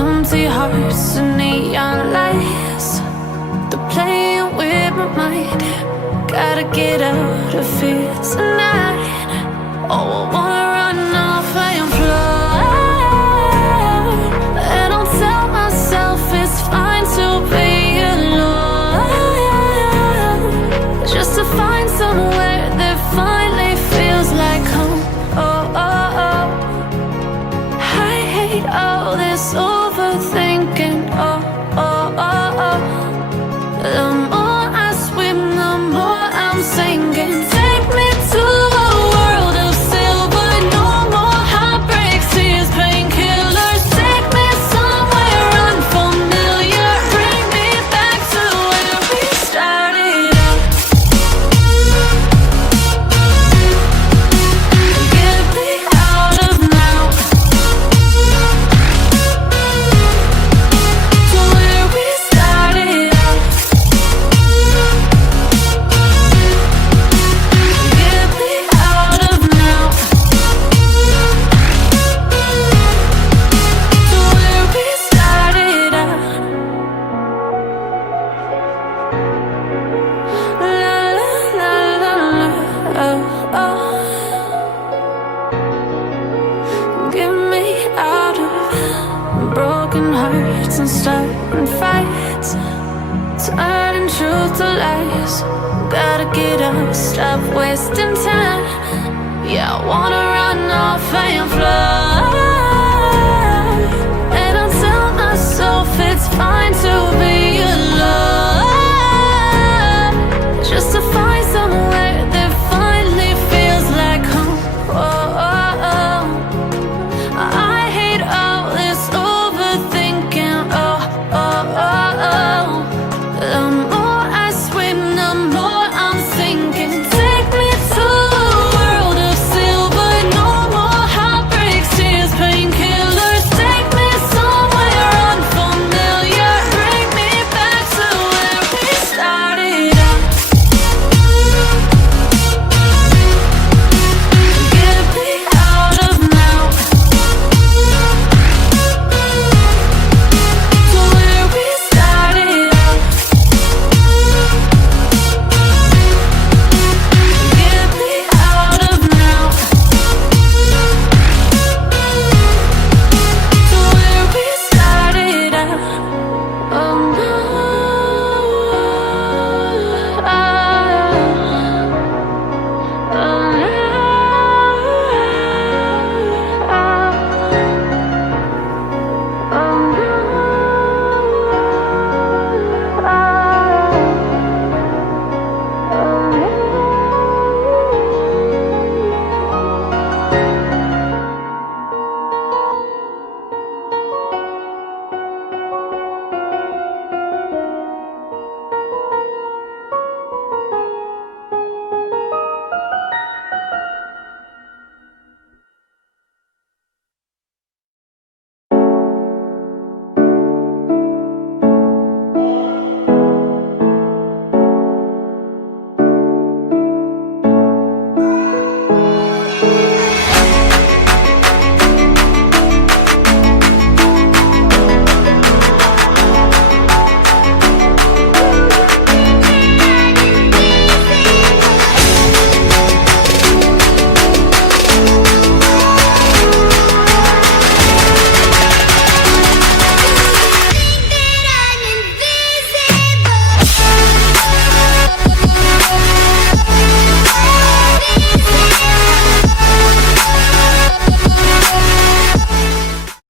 empty hearts and neon lights. They're playing with my mind. Gotta get out of here tonight. Oh, I wanna run off and fly. And I'll tell myself it's fine to be alone, just to find somewhere that finally feels like home. Oh, oh, oh. I hate all this overthinking. Oh, oh, oh, oh. The more I swim, the more I'm sinking. Take me to a world of silver. No more heartbreaks, tears, painkillers. Take me somewhere unfamiliar. Bring me back to where we started out. Get me out of now, to where we started out. Get me out of now, to where we started out. La la la la la, oh, oh. Get me out of broken hearts and starting fights, turning truth to lies. Gotta get up, stop wasting time.